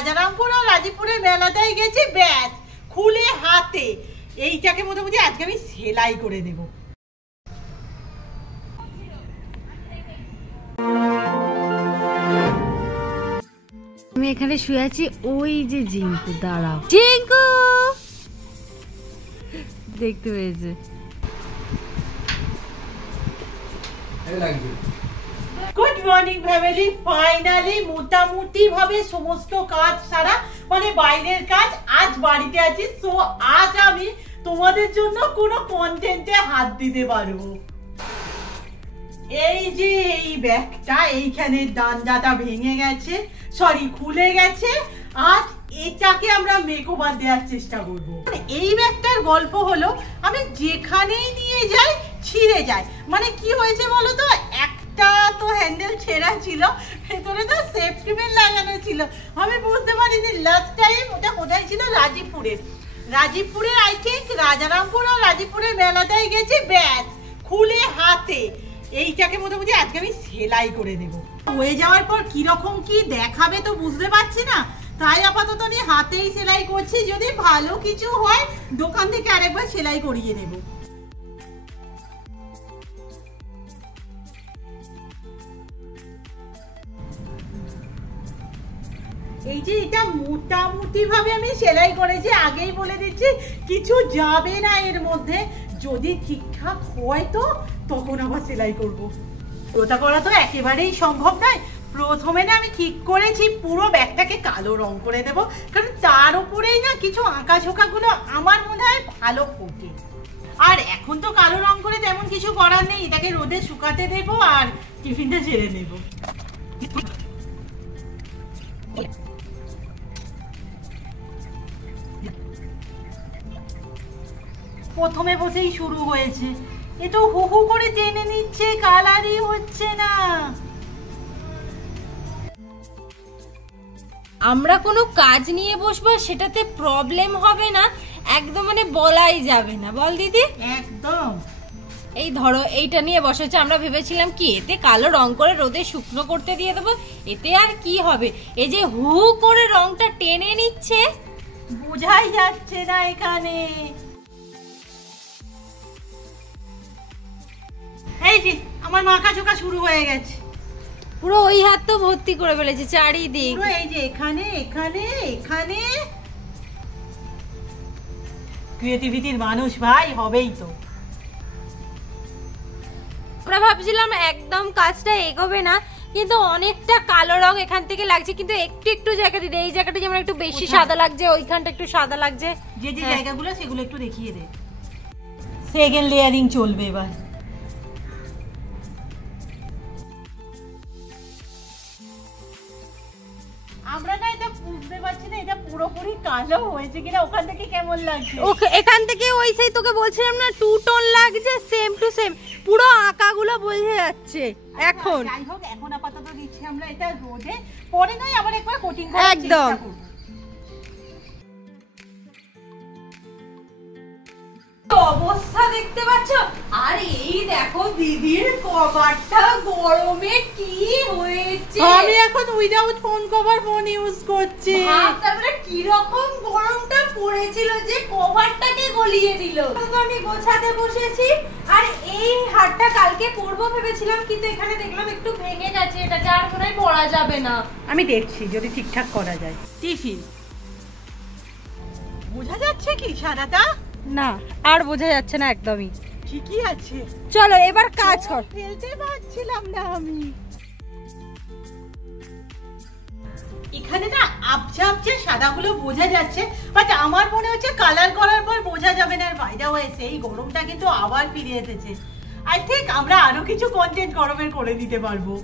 রাজারামপুর আর রাজীবপুরের মেলাটাই গেছি, ব্যাস খুলে হাতে। এইটাকে মোটামুটি আজকে আমি সেলাই করে দেব। আমি এখানে শুয়ে আছি, ওই যে জিঙ্কু, দাঁড়াও জিঙ্কু দেখতে পেয়েছে। Good morning family. ফাইনালি মোটামুটি ভাবে সমস্ত কাজ সারা, মানে বাইরের কাজ, আজ বাড়িতে আছি। সো আজ আমি তোমাদের জন্য কোনো কন্টেন্টে হাত দিতে পারবো। এই যে এই ব্যাগটা, এইখানে ডান্ডাটা ভেঙে গেছে, সরি খুলে গেছে। আজ এটাকে আমরা মেকওভার দেওয়ার চেষ্টা করবো। এই ব্যাগটার গল্প হলো, আমি যেখানেই নিয়ে যাই ছিঁড়ে যায়। মানে কি হয়েছে বলো তো, একটা তো হ্যান্ডেল ছেঁড়া ছিল, ভেতরে তো সেফটি বেল্ট লাগানো ছিল। আমি বুঝতে পারিনি লাস্ট টাইম ওটা কোথায় ছিল, রাজীবপুরের আই থিঙ্ক রাজারামপুর আর রাজীবপুরের মেলাটাই গেছি, ব্যাস খুলে হাতে। এইটাকে মোটামুটি আজকে আমি সেলাই করে দেব। হয়ে যাওয়ার পর কিরকম কি দেখাবে তো বুঝতে পারছি না, তাই আপাতত আমি হাতেই সেলাই করছি। যদি ভালো কিছু হয় দোকান থেকে আরেকবার সেলাই করিয়ে নেব। এই যে এটা মোটামুটি ভাবে আমি সেলাই করেছি, আগেই বলে দিচ্ছি কিছু যাবে না এর মধ্যে। যদি ঠিকঠাক হয় তো তখন আবার সেলাই করব। ওটা করা তো একেবারেই সম্ভব নয়। প্রথমে না আমি ঠিক করেছি পুরো ব্যাগটাকে কালো রং করে দেব, কারণ তার উপরেই না কিছু আঁকা ঝোঁকাগুলো আমার মনে হয় ভালো ফোটে। আর এখন তো কালো রং করে তেমন কিছু করার নেই, এটাকে রোদে শুকাতে দেবো আর টিফিনটা ঝেড়ে নেব। প্রথমে বসেই শুরু হয়েছে, এ তো হু হু করে টেনে নিচ্ছে, কালারই হচ্ছে না। আমরা কোনো কাজ নিয়ে বসবো সেটাতে প্রবলেম হবে না, একদম মানে বলাই যাবে না, বল দিদি? একদম। এই ধরো এইটা নিয়ে বসেছে, আমরা ভেবেছিলাম কি এতে কালো রং করে রোদে শুকনো করতে দিয়ে দেবো, এতে আর কি হবে। এই যে হু করে রংটা টেনে নিচ্ছে, বোঝাই যাচ্ছে না এখানে। এই যে আমার মাখা চোখা শুরু হয়ে গেছে, পুরো ওই হাত তো ভর্তি করে ফেলেছে চারিদিক। এই যে এখানে এখানে এখানে। ক্রিয়েটিভিটির মানুষ ভাই, হবেই তো। আমরা ভাবছিলাম একদম কাজটা এগোবে না, কিন্তু অনেকটা কালো রং এখান থেকে লাগছে, কিন্তু একটু একটু জায়গা দিতে, এই জায়গাটা যেমন একটু বেশি সাদা লাগছে, ওইখানটা একটু সাদা লাগছে, যে যে জায়গাগুলো সেগুলো একটু দেখিয়ে দে। সেকেন্ড লেয়ারিং চলবে এবার। আমরা না এটা বুঝতে পারছি না এটা পুরোপুরি কালো হয়েছে কিনা, ওখান থেকে কেমন লাগছে। ওকে এখান থেকে ওই সেই তোকে বলছিলাম না, টু টোন লাগছে, সেম টু সেম, পুরো আঁকাগুলো বোঝা যাচ্ছে। এখন যাই হোক, এখন আপাতত দিচ্ছি আমরা এটা রোদে, পরে নয় আবার একবার কোটিং করার চেষ্টা একদম। করব। অবস্থা দেখতে পাচ্ছ, আর এই দেখো দিদির কভারটা গরমে কি হয়েছে। আমি এখন without phone cover phone use করছি। তারপরে কি রকম গরমটা পড়েছিল যে কভারটাকে গলিয়ে দিল। তো আমি গোছাতে বসেছি, আর এই হারটা কালকে পরবো ভেবেছিলাম, কিন্তু এখানে দেখলাম একটু ভেঙে গেছে, এটাকে আর মনে হয় পরা যাবে না। আমি দেখছি যদি ঠিকঠাক করা যায়। টিফিন বোঝা যাচ্ছে কি সাদাটা? না, আর বোঝা যাচ্ছে না একদমই, ঠিকই আছে। চলো এবার কাজ কর। ফেলতে পারছিলাম না আমি। এখানে না আবছা আবছা সাদাগুলো বোঝা যাচ্ছে, বাট আমার মনে হচ্ছে কালার করার পর বোঝা যাবে না। আর বাইরে হয়েছে এই গরমটা কিন্তু আবার ফিরে এসেছে। আই থিঙ্ক আমরা আরো কিছু কন্টেন্ট গরমের করে দিতে পারবো।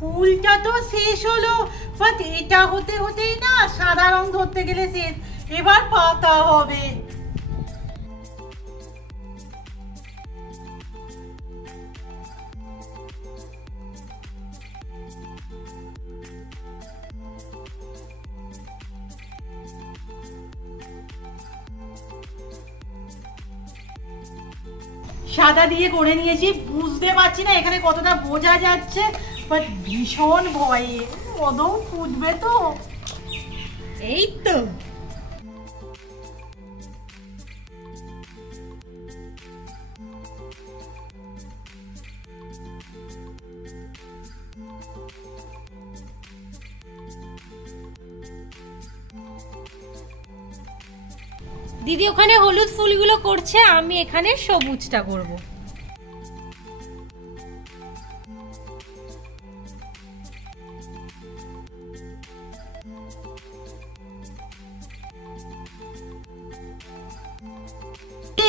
ফুলটা তো শেষ হলো, বাট এটা হতে হতেই না সাদা রং ধরতে গেলে শেষ। এবার পাতা হবে। সাদা দিয়ে করে নিয়েছি, বুঝতে পারছি না এখানে কতটা বোঝা যাচ্ছে, বাট ভীষণ ভয়ে কদম ফুটবে তো। এই তো দিদি ওখানে হলুদ ফুলগুলো করছে, আমি এখানে সবুজটা করব।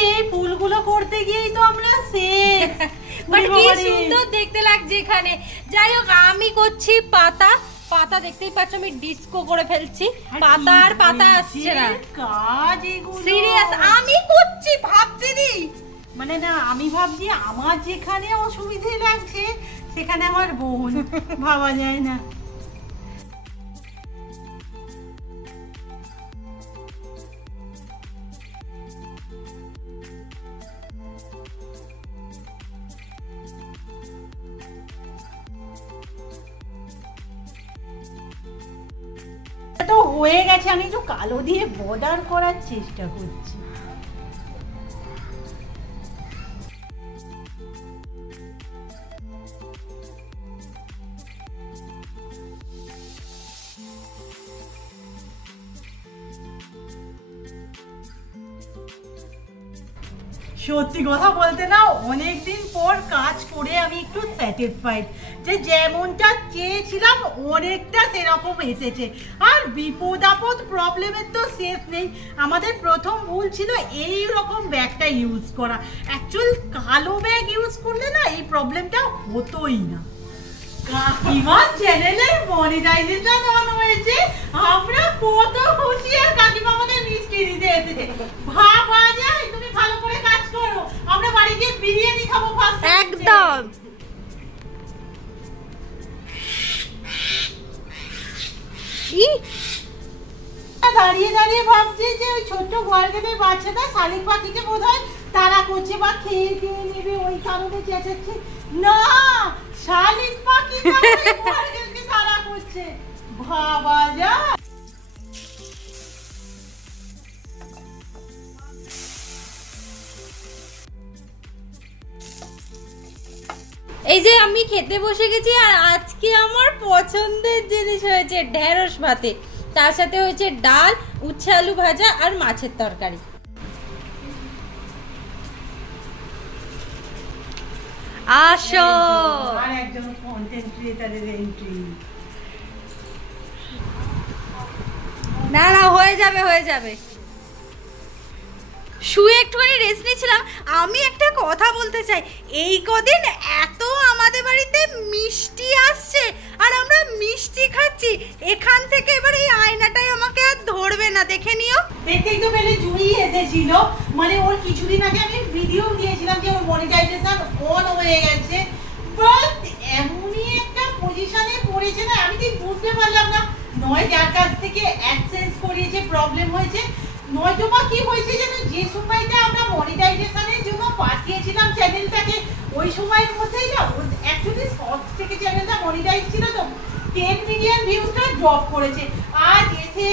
এই ফুলগুলো করতে গিয়েই তো আমরা শেষ। বাট কি সুন্দর দেখতে লাগছে এখানে। যাই হোক আমি করছি পাতা, পাতা দেখতেই পাচ্ছ আমি ডিস্কো করে ফেলছি, পাতা আর পাতা আসছে না। কাজ এগুলো সিরিয়াস আমি করছি, ভাবছি দি মানে না, আমি ভাবছি আমার যেখানে অসুবিধে লাগছে সেখানে আমার বোন, ভাবা যায় না। তো হয়ে গেছে, আমি একটু কালো দিয়ে বর্ডার করার চেষ্টা করছি। সত্যি কথা বলতে না, অনেকদিন পর কাজ করে আমি একটু স্যাটিসফাইড যে যেমনটা চেয়েছিলাম অনেকটা সেরকম এসেছে। আর বিপদ আপদ প্রবলেমের তো শেষ নেই। আমাদের প্রথম ভুল ছিল এই রকম ব্যাগটা ইউজ করা। অ্যাকচুয়াল কালো ব্যাগ ইউজ করলে না এই প্রবলেমটা হতোই না। কাকিমার চ্যানেলের মনিটাইজেশন অন হয়েছে, আমরা কত খুশি। আর কাকিমা আমাদের মিষ্টি দিতে এসেছে, ভাবা যায়। তুমি ভালো করে কাজ করো, আমরা বাড়ি গিয়ে বিরিয়ানি খাবো ফার্স্ট। একদম দাঁড়িয়ে দাঁড়িয়ে ভাবছি যে ওই ছোট্ট গোয়ালঘরের বাচ্চাটা শালিক পাখিকে বোধহয় তারা করছে বা খেয়ে খেয়ে নেবে, ওই কারণে চেঁচাচ্ছে। না, শালিক পাখি গোয়ালঘরকে তারা করছে, ভাবা যায়। এই যে আমি খেতে বসে গেছি, আর আজকে আমার পছন্দের জিনিস হয়েছে ঢেঁড়স ভাতে, তার সাথে হয়েছে ডাল, উচ্ছে আলু ভাজা আর মাছের তরকারি। আসো, আর একজন কন্টেন্ট ক্রিয়েটরের এন্ট্রি। না না হয়ে যাবে হয়ে যাবে। শুয়ে একটুখানি রেস্ট নিয়েছিলাম। আমি একটা কথা বলতে চাই, এই কদিন এত আমাদের বাড়িতে মিষ্টি আসছে আর আমরা মিষ্টি খাচ্ছি, এখান থেকে এবার এই আয়নাটাই আমাকে আর ধরবে না, দেখে নিও। দেখতেই তো পেলে জুই এসেছিল, মানে ওর কিছুদিন আগে আমি ভিডিও দিয়েছিলাম যে ওর মনিটাইজেশন অন হয়ে গেছে, বাট এমনই একটা পজিশনে পড়েছে না, আমি ঠিক বুঝতে পারলাম না। নয় যার কাছ থেকে অ্যাডসেন্স করিয়েছে প্রবলেম হয়েছে, নয়তো বা কি হয়েছে যেন যে সময়টা আমরা মনিটাইজেশনের জন্য পাঠিয়েছিলাম চ্যানেলটাকে, ওই সময়ের মধ্যেই না অ্যাকচুয়ালি শর্টস থেকে চ্যানেলটা মনিটাইজ ছিল তো 10 মিলিয়ন ভিউজটা ড্রপ করেছে। আজ এসে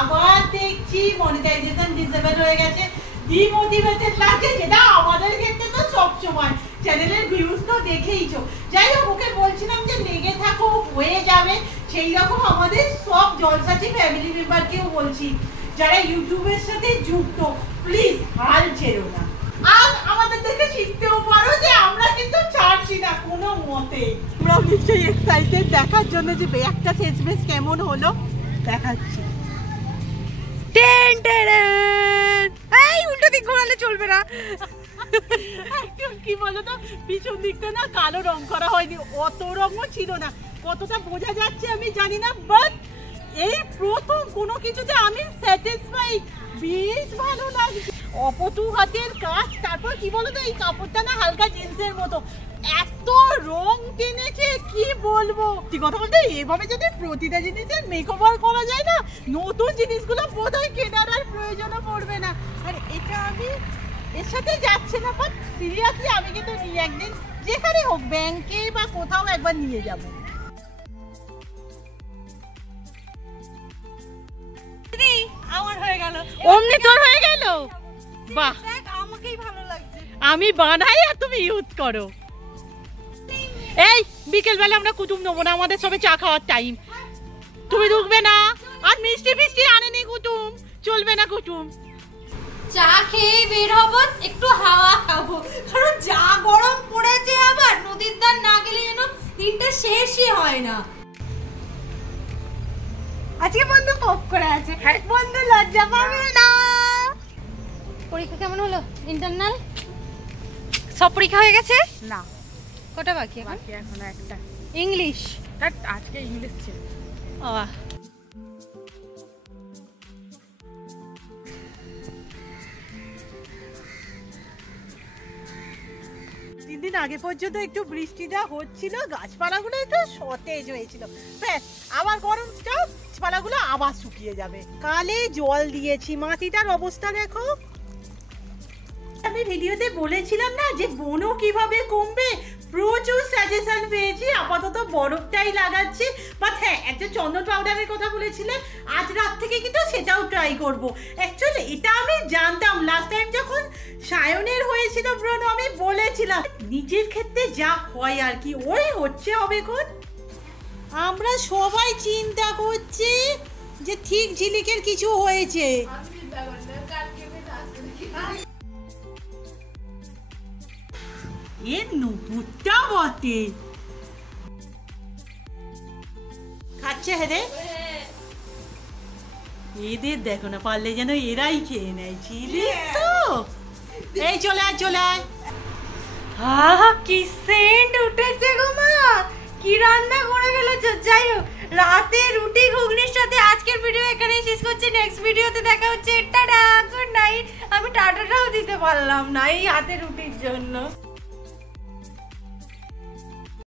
আবার দেখছি মনিটাইজেশন ডিসেবল হয়ে গেছে, ডিমোটিভেটেড লাগছে, যেটা আমাদের ক্ষেত্রে তো সবসময়। চ্যানেলের ভিউজ তো দেখেইছো। যাই হোক, ওকে বলছিলাম যে লেগে থাকো, হয়ে যাবে। সেই রকম আমাদের সব জলসাচি ফ্যামিলি মেম্বারকেও বলছি, যারা ইউটিউবের সাথে যুক্ত, প্লিজ হাল ছেড়ো না। আর আমাদের দেখে শিখতেও পারো যে আমরা কিন্তু ছাড়ছি না কোনো মতে। আমরা নিশ্চয়ই এক্সাইটেড দেখার জন্য যে ব্যাগটা শেষমেশ কেমন হলো, দেখাচ্ছি। এই উল্টো দিক ঘোরালে চলবে না। কি বলতো, পিছন দিকটা না কালো রং করা হয়নি, অত রঙও ছিল না। কতটা বোঝা যাচ্ছে আমি জানি না, বাট এই প্রথম কোনো কিছুতে আমি স্যাটিসফাইড, বেশ ভালো লাগছে। অপটু হাতের কাজ। তারপর কি বলতো, এই কাপড়টা না হালকা জিন্সের মতো, এত রং টেনেছে কি বলবো। ঠিক কথা বলতে, এভাবে যদি প্রতিটা জিনিসের মেকওভার করা যায় না, নতুন জিনিসগুলো বোধহয় কেনার আর প্রয়োজনও পড়বে না। আর এটা আমি এর সাথে যাচ্ছি যাচ্ছে না, বাট সিরিয়াসলি আমি কিন্তু নিয়ে একদিন যেখানে হোক ব্যাংকে বা কোথাও একবার নিয়ে যাব। আমার হয়ে গেল, অমনি তোর হয়ে গেল, বাহ দেখ আমাকেই ভালো লাগছে। আমি বানাই আর তুমি ইউজ করো। এই বিকেল বেলা আমরা কুটুম নেবো না, আমাদের সবে চা খাওয়ার টাইম, তুমি ঢুকবে না। আর মিষ্টি ফিষ্টি আনেনি কুটুম, চলবে না কুটুম। চা খেয়ে বের হবো, একটু হাওয়া খাবো, কারণ যা গরম পড়েছে, আবার নদীর ধার না গেলে যেন দিনটা শেষই হয় না। আজকে বন্ধু পপ করে আছে, বন্ধু লজ্জা পাবে না। পরীক্ষা কেমন হলো? ইন্টারনাল সব পরীক্ষা হয়ে গেছে? না, কটা বাকি? বাকি এখন একটা ইংলিশ। আজকে ইংলিশ ছিল। বাহ, দিন আগে পর্যন্ত একটু বৃষ্টিটা হচ্ছিল, গাছপালাগুলো একটু সতেজ হয়েছিল, ব্যাস আবার গরমটা গাছপালাগুলো আবার শুকিয়ে যাবে। কালে জল দিয়েছি, মাটিটার অবস্থা দেখো। আমি ভিডিওতে বলেছিলাম না যে বনও কিভাবে কমবে, প্রচুর সাজেশন পেয়েছি। আপাতত বরফটাই লাগাচ্ছি, বাট হ্যাঁ একটা চন্দন পাউডারের কথা বলেছিলেন, আজ রাত থেকে কিন্তু সেটাও ট্রাই করব। অ্যাকচুয়ালি এটা আমি জানতাম, লাস্ট টাইম যখন সায়নের হয়েছিল ব্রণ, আমি বলেছিলাম নিজের ক্ষেত্রে যা হয় আর কি ওই হচ্ছে হবে। কোন আমরা সবাই চিন্তা করছি যে ঠিক ঝিলিকের কিছু হয়েছে। এর নুপুরটা বটে খাচ্ছে। হেরে এদের দেখো না, পারলে যেন এরাই খেয়ে নেয়। ঝিলিক তো এই চলে আয় চলে আয়। আহা কি সেন্ট উঠেছে গো মা, কি রান্না করে ফেলেছো। যাই হোক, রাতে রুটি ঘুগনির সাথে আজকের ভিডিও এখানেই শেষ করছি। নেক্সট ভিডিওতে দেখা হচ্ছে। Tata, good night. আমি টাটাটাও দিতে পারলাম না এই হাতে রুটির জন্য।